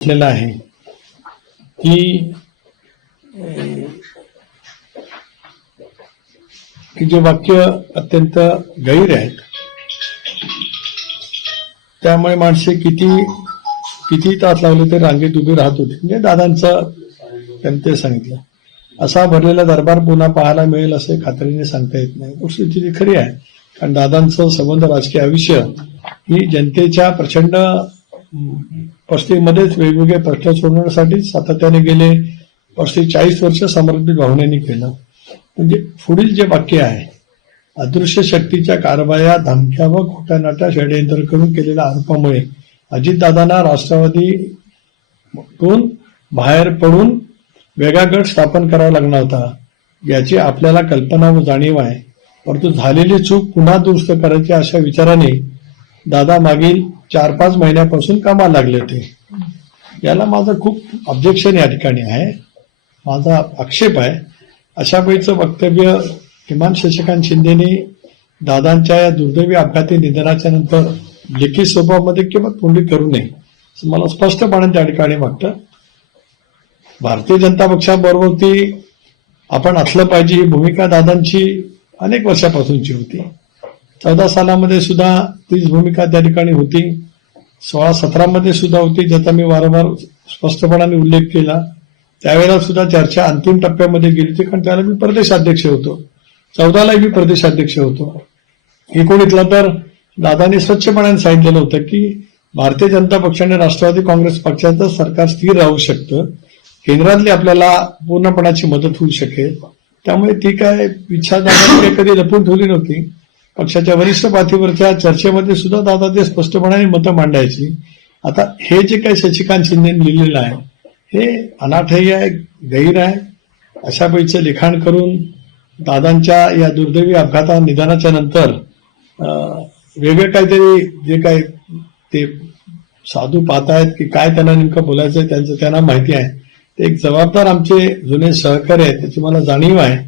म्हटलेलं आहे की जे वाक्य अत्यंत गैर आहेत, त्यामुळे माणसे किती तास लावले ते रांगेत उभी राहत होते. म्हणजे दादांचं त्यांनी ते सांगितलं. असा भरलेला दरबार पुन्हा पाहायला मिळेल असे खात्रीने सांगता येत नाही. गोष्ट ती खरी आहे, कारण दादांचं संबंध राजकीय आयुष्य ही जनतेच्या प्रचंड परिस्थितीमध्येच वेगवेगळे प्रश्न सोडवण्यासाठी सातत्याने गेले 40 वर्ष समर्पित भावनेने केलं. म्हणजे पुढील जे वाक्य आहे, अदृश्य शक्तीच्या कारवाया, धमक्या व खोट्या नाट्या षडयंत्र करून केलेल्या आरोपामुळे अजितदादांना राष्ट्रवादीतून बाहेर पडून वेगळा गट स्थापन करावा लागणार होता, याची आपल्याला कल्पना व जाणीव आहे. परंतु झालेली चूक पुन्हा दुरुस्त करायची अशा विचाराने दादा मागील 4-5 महिन्यापासून कामाला लागले होते. याला माझं खूप ऑब्जेक्शन या ठिकाणी आहे, माझा आक्षेप आहे. अशा पैचं वक्तव्य किमान शशिकांत शिंदेने दादांच्या या दुर्दैवी अपघाती निधनाच्या नंतर लेखी स्वभावामध्ये किंवा तोंडी करू नये असं मला स्पष्टपणे त्या ठिकाणी वाटतं. भारतीय जनता पक्षाबरोबर आपण असलं पाहिजे ही भूमिका दादांची अनेक वर्षापासूनची होती. 14 सालामध्ये सुद्धा तीच भूमिका त्या ठिकाणी होती. 16-17 मध्ये सुद्धा होती, ज्याचा मी वारंवार स्पष्टपणाने उल्लेख केला. त्यावेळेला सुद्धा चर्चा अंतिम टप्प्यामध्ये गेली होती, कारण त्याला मी प्रदेशाध्यक्ष होतो. 14ला मी प्रदेशाध्यक्ष होतो. 19ला तर दादांनी स्वच्छपणाने सांगितलेलं होतं की भारतीय जनता पक्षाने राष्ट्रवादी काँग्रेस पक्षाचं सरकार स्थिर राहू शकतं, केंद्रातली आपल्याला पूर्णपणाची मदत होऊ शकेल. त्यामुळे ती काय इच्छा दादांनी कधी लपून ठेवली नव्हती. पक्षाच्या वरिष्ठ पातळीवरच्या चर्चेमध्ये सुद्धा दादा ते स्पष्टपणाने मतं मांडायची. आता हे जे काही शशिकांत शिंदेने लिहिलेलं आहे हे अनाठही आहे, गैर आहे. अशा पैचं लिखाण करून दादांच्या या दुर्दैवी अपघाता निधनाच्या नंतर वेगळे काहीतरी जे काय ते साधू पाहतायत की काय त्यांना नेमकं बोलायचंय त्यांना माहिती आहे. ते एक जबाबदार आमचे जुने सहकारी आहेत, त्याची मला जाणीव आहे.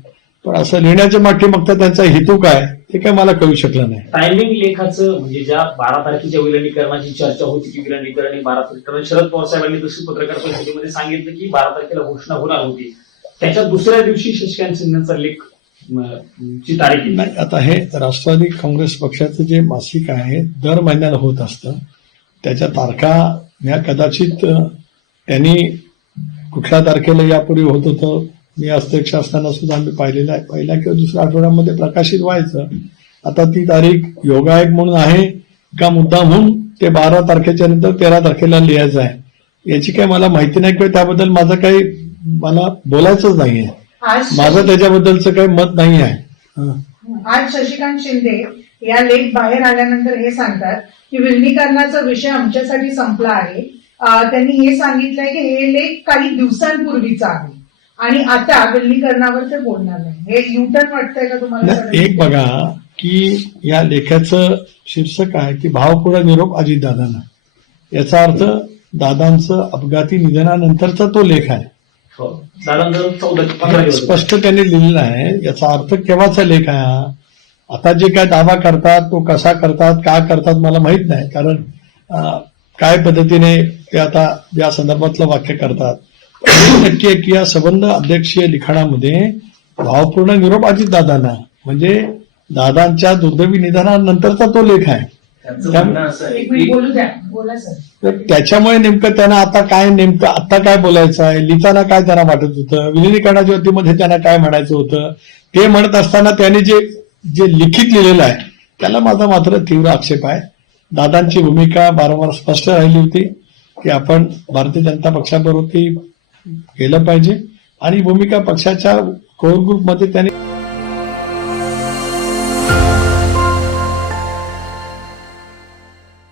पण असं लिहिण्याच्या मागे मग त्यांचा हेतू काय ते काय मला कळू शकलं नाही. टायमिंग लेखाचं म्हणजे ज्या 12 तारखेच्या विलिनीकरणाची चर्चा होती की विलिनीकरण 12 तारखेला शरद पवार साहेबांनी दुसरी पत्रकार परिषदेमध्ये सांगितलं की 12 तारखेला घोषणा होणार होती. त्याच्या दुसऱ्या दिवशी शशिकांत शिंदेचा लेख ची तारीख नाही. आता हे राष्ट्रवादी काँग्रेस पक्षाचं जे मासिक आहे दर महिन्याला होत असतं, त्याच्या तारखा ह्या कदाचित त्यांनी कुठल्या तारखेला यापूर्वी होत होतं, मी अध्यक्ष असताना सुद्धा आम्ही पाहिलेलं आहे, पहिल्या किंवा दुसऱ्या आठवड्यामध्ये प्रकाशित व्हायचं. आता ती तारीख योगायोग म्हणून आहे का मुद्दा म्हणून ते 12 तारखेच्या नंतर 13 तारखेला लिहायचं आहे याची काही मला माहिती नाही, किंवा त्याबद्दल माझं काही मला बोलायचंच नाहीये. माझं त्याच्याबद्दलचं काही मत नाही आहे. आज शशिकांत शिंदे या लेख बाहेर आल्यानंतर हे सांगतात की विलिनीकरणाचा विषय आमच्यासाठी संपला आहे. त्यांनी हे सांगितलंय की हे लेख काही दिवसांपूर्वीचा आहे आणि आता विलिनीकरणावर ते बोलणार नाही. हे युटर्न वाटतंय का तुम्हाला? एक बघा की या लेखाचं शीर्षक आहे की भावपूर्ण निरोप अजितदादांना. याचा अर्थ दादांचं अपघाती निधनानंतरचा तो लेख आहे. स्पष्ट त्यांनी लिहिलेला आहे. याचा अर्थ केव्हाचा लेख आहे. आता जे काय दावा करतात तो कसा करतात का करतात मला माहित नाही, कारण काय पद्धतीने ते आता या संदर्भातलं वाक्य करतात. नक्की आहे की या संबंध अध्यक्षीय लिखाणामध्ये भावपूर्ण निरोप अजितदादांना म्हणजे दादांच्या दुर्दैवी निधनानंतरचा तो लेख आहे. तर त्याच्यामुळे नेमकं त्यांना आता काय बोलायचं आहे, लिहिताना काय त्यांना वाटत होतं, विलिनीकरणाच्या वतीमध्ये त्यांना काय म्हणायचं होतं ते म्हणत असताना त्यांनी जे लिखित लिहिलेलं आहे त्याला माझा मात्र तीव्र आक्षेप आहे. दादांची भूमिका वारंवार स्पष्ट राहिली होती की आपण भारतीय जनता पक्षाबरोबर केलं पाहिजे आणि भूमिका पक्षाच्या कोर ग्रुपमध्ये त्यांनी